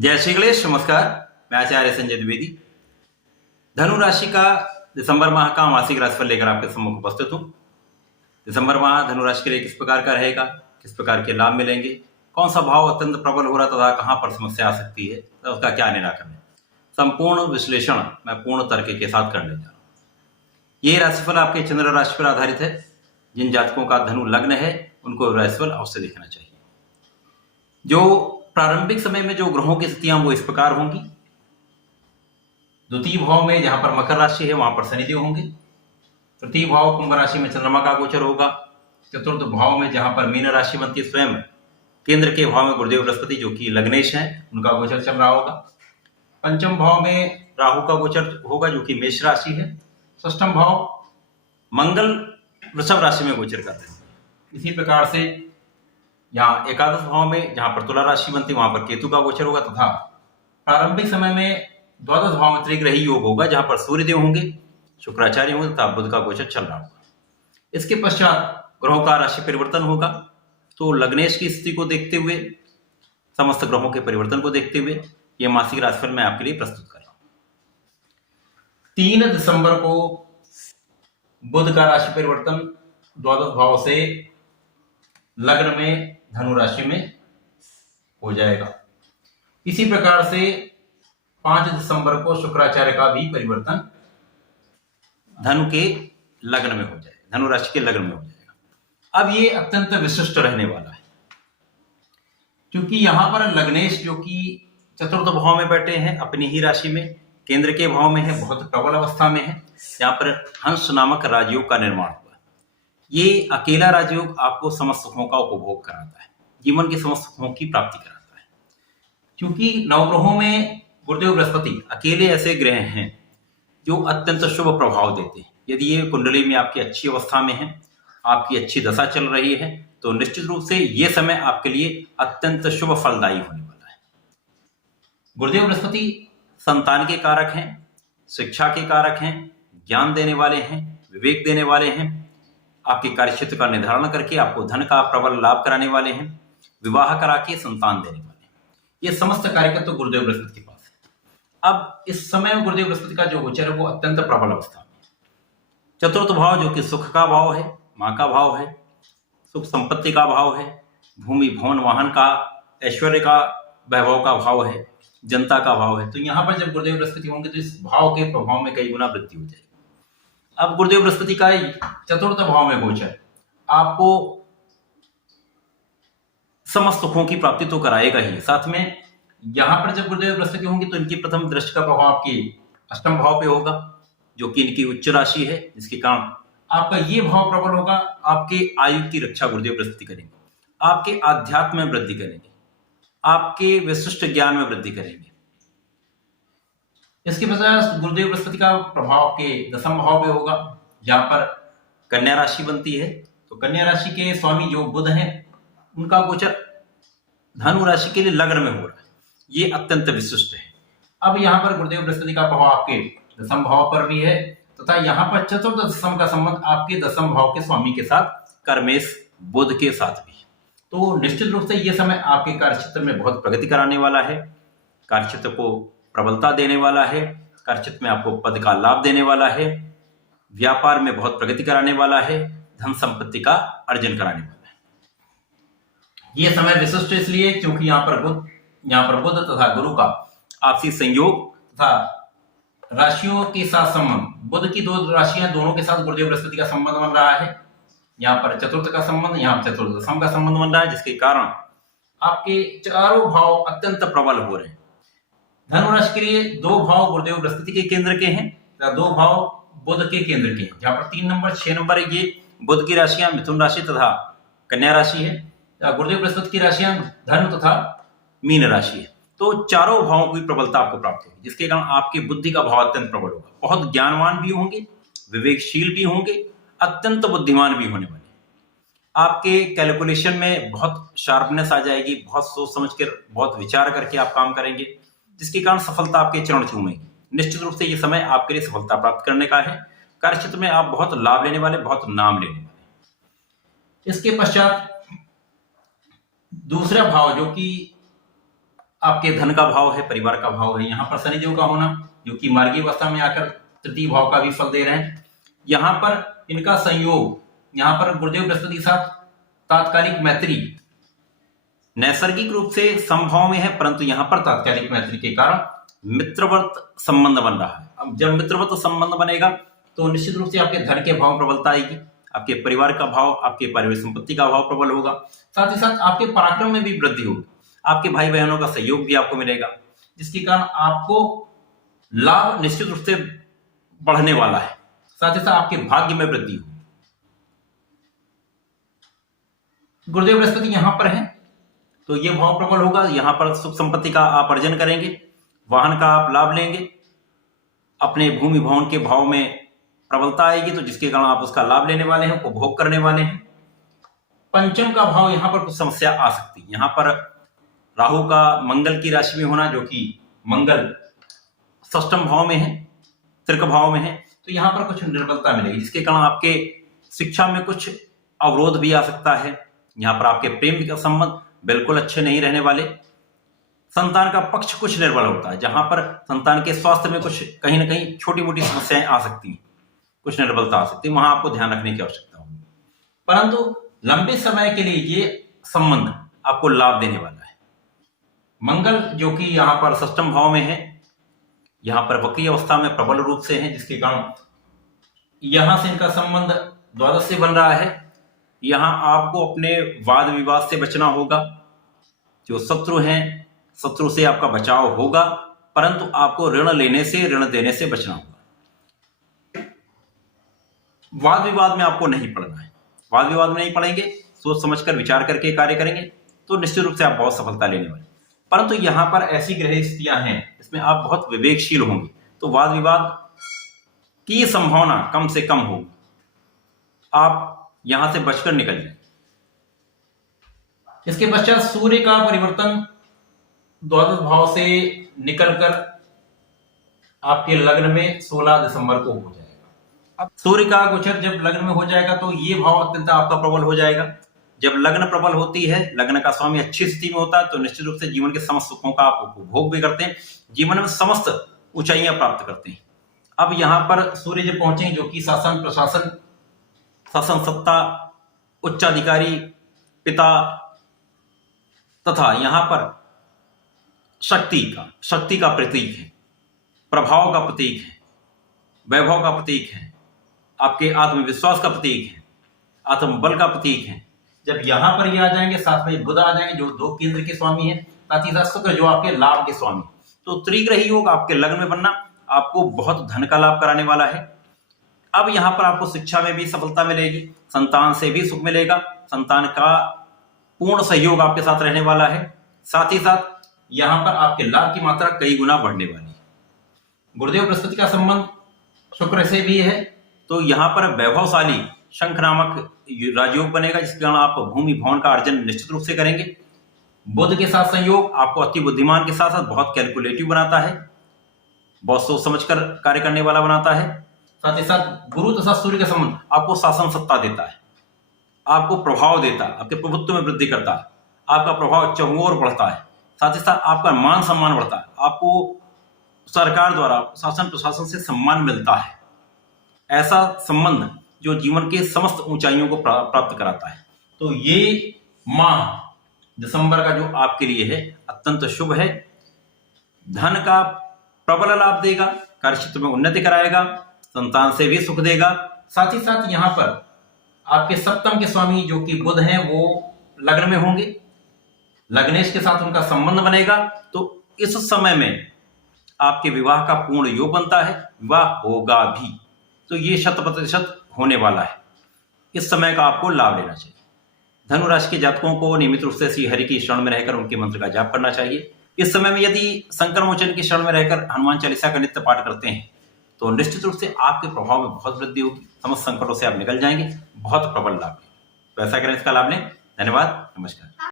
जय श्री गणेश। नमस्कार, मैं आचार्य संजय द्विवेदी धनु राशि का दिसंबर माह का मासिक राशिफल लेकर आपके सम्मुख उपस्थित हूँ। दिसंबर माह धनु राशि के लिए किस प्रकार का रहेगा, किस प्रकार के लाभ मिलेंगे, कौन सा भाव अत्यंत प्रबल हो रहा तथा कहाँ पर समस्या आ सकती है तथा उसका क्या निराकरण है, संपूर्ण विश्लेषण मैं पूर्ण तर्क के साथ करने जा रहा हूँ। ये राशिफल आपके चंद्र राशि पर आधारित है। जिन जातकों का धनु लग्न है उनको राशिफल अवश्य देखना चाहिए। जो प्रारंभिक समय में जो ग्रहों की स्थितियां वो इस प्रकार होंगी। द्वितीय भाव में जहां पर मकर राशि है वहां पर शनिदेव होंगे। तृतीय भाव कुंभ राशि में चंद्रमा का गोचर होगा। चतुर्थ भाव में जहां पर मीन राशि बनती है स्वयं केंद्र के भाव में गुरुदेव बृहस्पति जो कि लग्नेश हैं उनका गोचर चल रहा होगा। पंचम भाव में राहु का गोचर होगा जो कि मेष राशि है। षष्ठम भाव मंगल वृषभ राशि में गोचर करते हैं। इसी प्रकार से यहाँ एकादश भाव में जहां पर तुला राशि बनती है वहां पर केतु का गोचर होगा तथा प्रारंभिक समय में द्वादश भाव में त्रिग्रही योग होगा जहां पर सूर्यदेव होंगे, शुक्राचार्य होंगे तथा बुध का गोचर चल रहा होगा। इसके पश्चात ग्रहों का राशि परिवर्तन होगा। तो लग्नेश की स्थिति को देखते हुए, समस्त ग्रहों के परिवर्तन को देखते हुए यह मासिक राशिफल मैं आपके लिए प्रस्तुत कर रहा हूं। 3 दिसंबर को बुध का राशि परिवर्तन द्वादश भाव से लग्न में धनु राशि में हो जाएगा। इसी प्रकार से 5 दिसंबर को शुक्राचार्य का भी परिवर्तन धनु के लग्न में हो जाएगा, धनु राशि के लग्न में हो जाएगा। अब ये अत्यंत विशिष्ट रहने वाला है क्योंकि यहां पर लग्नेश जो कि चतुर्थ भाव में बैठे हैं अपनी ही राशि में, केंद्र के भाव में है, बहुत प्रबल अवस्था में है। यहाँ पर हंस नामक राजयोग का निर्माण हुआ। ये अकेला राजयोग आपको समस्त सुखों का उपभोग कराता है, जीवन के समस्त सुखों की प्राप्ति कराता है। क्योंकि नवग्रहों में गुरुदेव बृहस्पति अकेले ऐसे ग्रह हैं जो अत्यंत शुभ प्रभाव देते हैं। यदि ये कुंडली में आपकी अच्छी अवस्था में है, आपकी अच्छी दशा चल रही है, तो निश्चित रूप से ये समय आपके लिए अत्यंत शुभ फलदायी होने वाला है। गुरुदेव बृहस्पति संतान के कारक हैं, शिक्षा के कारक हैं, ज्ञान देने वाले हैं, विवेक देने वाले हैं, आपके कार्यक्षेत्र का निर्धारण करके आपको धन का प्रबल लाभ कराने वाले हैं, विवाह करा के संतान देने वाले हैं। ये समस्त कार्यक्रम तो गुरुदेव बृहस्पति के पास है। अब इस समय में गुरुदेव बृहस्पति का जो गोचर है वो अत्यंत प्रबल अवस्था में। चतुर्थ भाव जो कि सुख का भाव है, माँ का भाव है, सुख संपत्ति का भाव है, भूमि भवन वाहन का, ऐश्वर्य का, वैभव का भाव है, जनता का भाव है। तो यहाँ पर जब गुरुदेव बृहस्पति होंगे तो इस भाव के प्रभाव में कई गुना वृद्धि हो जाएगी। अब गुरुदेव बृहस्पति का चतुर्थ भाव में गोचर आपको समस्त सुखों की प्राप्ति तो कराएगा ही, साथ में यहां पर जब गुरुदेव बृहस्पति होंगे तो इनकी प्रथम दृष्टि का प्रभाव आपके अष्टम भाव पे होगा जो कि इनकी उच्च राशि है, जिसके कारण आपका ये भाव प्रबल होगा। आपके आयु की रक्षा गुरुदेव बृहस्पति करेंगे, आपके आध्यात्म में वृद्धि करेंगे, आपके विशिष्ट ज्ञान में वृद्धि करेंगे। इसके पश्चात गुरुदेव बृहस्पति का प्रभाव के दशम भाव पे होगा जहां पर कन्या राशि बनती है। तो कन्या राशि के स्वामी जो बुध हैं उनका गोचर धनु राशि के लिए लग्न में हो रहा है। ये अत्यंत विशिष्ट है। अब यहाँ पर गुरुदेव बृहस्पति का प्रभाव आपके दशम भाव पर भी है तथा यहाँ पर चतुर्थ दशम का संबंध आपके दशम भाव के स्वामी के साथ कर्मेश बुध के साथ भी। तो निश्चित रूप से ये समय आपके कार्यक्षेत्र में बहुत प्रगति कराने वाला है, कार्यक्षेत्र को प्रबलता देने वाला है, कार्यक्षेत्र में आपको पद का लाभ देने वाला है, व्यापार में बहुत प्रगति कराने वाला है, धन संपत्ति का अर्जन कराने वाला है। यह समय विशिष्ट इसलिए क्योंकि यहाँ पर बुध तथा गुरु का आपसी संयोग तथा राशियों के साथ संबंध, बुध की 2 राशियां दोनों के साथ गुरुदेव बृहस्पति का संबंध बन रहा है। यहाँ पर चतुर्थ का संबंध, यहाँ पर चतुर्थ दशम का संबंध बन रहा है, जिसके कारण आपके चारों भाव अत्यंत प्रबल हो रहे हैं। धनु राशि के लिए 2 भाव गुरुदेव बृहस्पति के केंद्र के हैं, 2 भाव बुध के केंद्र के हैं। जहां पर 3 नंबर 6 नंबर ये बुध की राशियां मिथुन राशि तथा कन्या राशि है। गुरुदेव बृहस्पति की राशियां धनु तथा मीन राशि है। तो चारों भावों की प्रबलता आपको प्राप्त होगी, जिसके कारण आपकी बुद्धि का भाव अत्यंत प्रबल होगा। बहुत ज्ञानवान भी होंगे, विवेकशील भी होंगे, अत्यंत बुद्धिमान भी होने वाले। आपके कैलकुलेशन में बहुत शार्पनेस आ जाएगी, बहुत सोच समझ कर, बहुत विचार करके आप काम करेंगे, जिसके कारण सफलता आपके चरण छूमेगी। निश्चित रूप से ये समय आपके लिए सफलता प्राप्त करने का है। कार्यक्षेत्र में आप बहुत लाभ लेने वाले, बहुत नाम लेने वाले। इसके पश्चात दूसरा भाव जो कि आपके धन का भाव है, परिवार का भाव है। यहाँ पर शनिदेव का होना जो कि मार्गी अवस्था में आकर तृतीय भाव का भी फल दे रहे हैं। यहाँ पर इनका संयोग, यहाँ पर गुरुदेव बृहस्पति के साथ तात्कालिक मैत्री नैसर्गिक रूप से संभव में है, परंतु यहाँ पर तात्कालिक मैत्री के कारण मित्रवत संबंध बन रहा है। अब जब मित्रवत संबंध बनेगा तो निश्चित रूप से आपके धन के भाव में प्रबलता आएगी, आपके परिवार का भाव, आपके पारिवारिक संपत्ति का भाव प्रबल होगा, साथ ही साथ आपके पराक्रम में भी वृद्धि होगी, आपके भाई बहनों का सहयोग भी आपको मिलेगा, जिसके कारण आपको लाभ निश्चित रूप से बढ़ने वाला है। साथ ही साथ आपके भाग्य में वृद्धि होगी। गुरुदेव बृहस्पति यहां पर है तो ये भाव प्रबल होगा। यहां पर सुख संपत्ति का आप अर्जन करेंगे, वाहन का आप लाभ लेंगे, अपने भूमि भवन के भाव में प्रबलता आएगी तो जिसके कारण आप उसका लाभ लेने वाले हैं, उपभोग करने वाले हैं। पंचम का भाव, यहां पर कुछ समस्या आ सकती है। यहां पर राहु का मंगल की राशि में होना, जो कि मंगल षष्ठम भाव में है, तृक भाव में है, तो यहां पर कुछ निर्बलता मिलेगी, जिसके कारण आपके शिक्षा में कुछ अवरोध भी आ सकता है। यहां पर आपके प्रेम का संबंध बिल्कुल अच्छे नहीं रहने वाले। संतान का पक्ष कुछ निर्बल होता है, जहां पर संतान के स्वास्थ्य में कुछ कहीं ना कहीं छोटी मोटी समस्याएं आ सकती हैं, कुछ निर्बलता आ सकती है, वहां आपको ध्यान रखने की आवश्यकता होगी। परंतु लंबे समय के लिए ये संबंध आपको लाभ देने वाला है। मंगल जो कि यहाँ पर षष्ठम भाव में है, यहाँ पर वक्री अवस्था में प्रबल रूप से है, जिसके कारण यहां से इनका संबंध द्वादश से बन रहा है। यहां आपको अपने वाद विवाद से बचना होगा। जो शत्रु हैं, शत्रु से आपका बचाव होगा, परंतु आपको ऋण लेने से, ऋण देने से बचना होगा। वाद विवाद में आपको नहीं पड़ना है। वाद विवाद में नहीं पड़ेंगे, सोच समझकर विचार करके कार्य करेंगे तो निश्चित रूप से आप बहुत सफलता लेने वाले। परंतु यहां पर ऐसी ग्रह स्थितियां हैं इसमें आप बहुत विवेकशील होंगे, तो वाद विवाद की संभावना कम से कम होगी। आप यहां से बचकर निकल जाए। इसके पश्चात सूर्य का परिवर्तन द्वादश भाव से निकलकर आपके लग्न में 16 दिसंबर को हो जाएगा। अब सूर्य का गोचर जब लग्न में हो जाएगा तो ये भाव अत्यंत आपका प्रबल हो जाएगा। जब लग्न प्रबल होती है, लग्न का स्वामी अच्छी स्थिति में होता है, तो निश्चित रूप से जीवन के समस्त सुखों का आप उपभोग भी करते हैं, जीवन में समस्त ऊंचाइयां प्राप्त करते हैं। अब यहां पर सूर्य जब पहुंचे, जो कि शासन प्रशासन, शासन सत्ता, उच्चाधिकारी, पिता तथा यहां पर शक्ति का प्रतीक है, प्रभाव का प्रतीक है, वैभव का प्रतीक है, आपके आत्मविश्वास का प्रतीक है, आत्मबल का प्रतीक है। जब यहां पर ये आ जाएंगे, साथ में बुध आ जाएंगे जो 2 केंद्र के स्वामी है, साथ ही साथ शुक्र जो आपके लाभ के स्वामी, तो त्रिग्रही योग आपके लग्न में बनना आपको बहुत धन का लाभ कराने वाला है। अब यहां पर आपको शिक्षा में भी सफलता मिलेगी, संतान से भी सुख मिलेगा, संतान का पूर्ण सहयोग आपके साथ रहने वाला है, साथ ही साथ यहां पर आपके लाभ की मात्रा कई गुना बढ़ने वाली है। गुरुदेव बृहस्पति का संबंध शुक्र से भी है, तो यहां पर वैभवशाली शंख नामक राजयोग बनेगा, जिसके कारण आप भूमि भवन का अर्जन निश्चित रूप से करेंगे। बुध के साथ संयोग आपको अति बुद्धिमान के साथ साथ बहुत कैलकुलेटिव बनाता है, बहुत सोच समझकर कार्य करने वाला बनाता है। साथ ही साथ गुरु तथा सूर्य का संबंध आपको शासन सत्ता देता है, आपको प्रभाव देता है, आपके प्रभुत्व में वृद्धि करता है, आपका प्रभाव चहुओर बढ़ता है, साथ ही साथ आपका मान सम्मान बढ़ता है, आपको सरकार द्वारा शासन प्रशासन से सम्मान मिलता है। ऐसा संबंध जो जीवन के समस्त ऊंचाइयों को प्राप्त कराता है। तो ये माह दिसंबर का जो आपके लिए है अत्यंत शुभ है। धन का प्रबल लाभ देगा, कार्यक्षेत्र में उन्नति कराएगा, संतान से भी सुख देगा। साथ ही साथ यहाँ पर आपके सप्तम के स्वामी जो कि बुध हैं वो लग्न में होंगे, लग्नेश के साथ उनका संबंध बनेगा, तो इस समय में आपके विवाह का पूर्ण योग बनता है, विवाह होगा भी, तो ये 100% होने वाला है। इस समय का आपको लाभ लेना चाहिए। धनु राशि के जातकों को नियमित रूप से श्री हरि की शरण में रहकर उनके मंत्र का जाप करना चाहिए। इस समय में यदि संकर मोचन की शरण में रहकर हनुमान चालीसा का नित्य पाठ करते हैं तो निश्चित रूप से आपके प्रभाव में बहुत वृद्धि होगी, समस्त संकटों से आप निकल जाएंगे, बहुत प्रबल लाभ लें। तो ऐसा करें, इसका लाभ लें। धन्यवाद, नमस्कार।